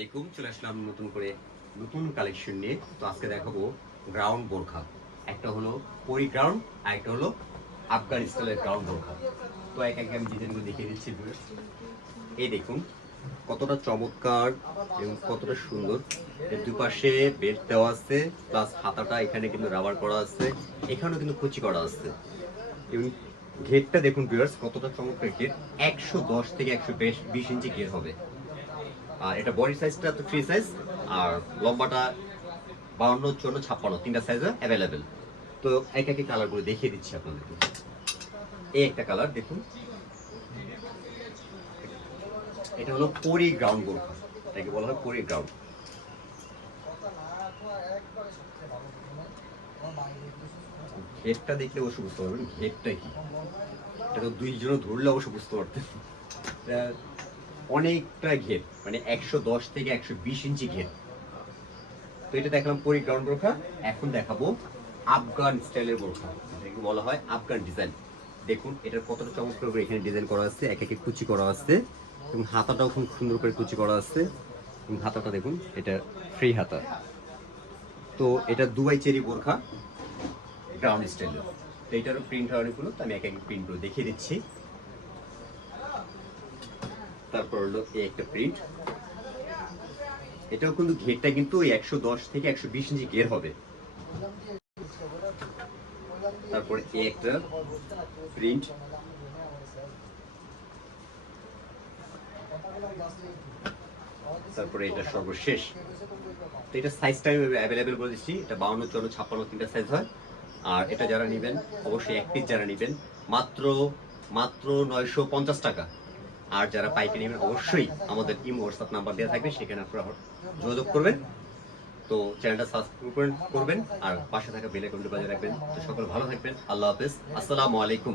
আলাইকুম, চলে আসলাম নতুন করে নতুন কালেকশন নিয়ে। তো আজকে দেখাবো গ্রাউন্ড বোরখা। একটা হলো পরি গ্রাউন্ড, আর একটা হলো আফগান স্টাইলের গ্রাউন্ড বোরখা। তো এক একে আমি ডিজাইনগুলো দেখিয়ে দিচ্ছি। এই দেখুন কতটা চমৎকার এবং কতটা সুন্দর। এর দুপাশে বেল্ট দেওয়া আছে, প্লাস হাতাটা এখানে কিন্তু রাবার করা আছে, এখানেও কিন্তু কুচি করা আছে। এবং ঘেরটা দেখুন ভিউয়ার্স, কতটা চমৎকার ঘের। 110 থেকে 120 ইঞ্চি ঘের হবে। আর এটা বডি সাইজটা তো ফ্রি সাইজ, আর লম্বাটা 52, 54, 56 তিনটা সাইজ অ্যাভেলেবেল। তো এক একে কালারগুলো দেখিয়ে দিচ্ছি আপনাদেরকে। এই একটা কালার দেখুন, এটা হলো পরি গ্রাউন্ড বোরখা, এটাকে বলা হয় পরি গ্রাউন্ড। ঘেরটা দেখলে অবশ্য বুঝতে পারবেন ঘেরটা কি। এটা তো দুইজন ধরলে অবশ্য বুঝতে পারতেন। অনেকটা ঘের, মানে 110 থেকে 120 ইঞ্চি ঘের। তো এটা দেখলাম পরি গ্রাউন্ড বোরখা। এখন দেখাবো আফগান স্টাইলের বোরখা, এটাকে বলা হয় আফগান ডিজাইন। দেখুন এটার কতটা চমৎকার করে এখানে ডিজাইন করা আছে, এক একে কুচি করা আছে, এবং হাতাটাও খুব সুন্দর করে কুচি করা আছে। এবং হাতাটা দেখুন, এটা ফ্রি হাতা। তো এটা দুবাই চেরি বোরখা গ্রাউন্ড স্টাইলের। তো এটারও প্রিন্ট হয় অনেকগুলো, তো আমি এক এক প্রিন্টগুলো দেখিয়ে দিচ্ছি। তারপর হলো এই একটা প্রিন্ট, এটাও কিন্তু ঘেরটা কিন্তু 110 থেকে 120 ইঞ্চি ঘের হবে। তারপরে এই একটা প্রিন্ট, তারপরে এটা সর্বশেষ। তো এটা সাইজটা আমি অ্যাভেলেবেল বলে দিচ্ছি, এটা 52, 54, 56 তিনটা সাইজ হয়। আর এটা যারা নেবেন অবশ্যই এক পিস যারা নেবেন মাত্র মাত্র 950 টাকা। আর যারা পাইকারি নেবেন অবশ্যই আমাদের ইমো হোয়াটসঅ্যাপ নাম্বার দেওয়া থাকবে, সেখানে আপনারা যোগাযোগ করবেন। তো চ্যানেলটা সাবস্ক্রাইব করবেন আর পাশে থাকা বেল আইকনটি বাজিয়ে রাখবেন। তো সকলে ভালো থাকবেন। আল্লাহ হাফেজ, আসসালামু আলাইকুম।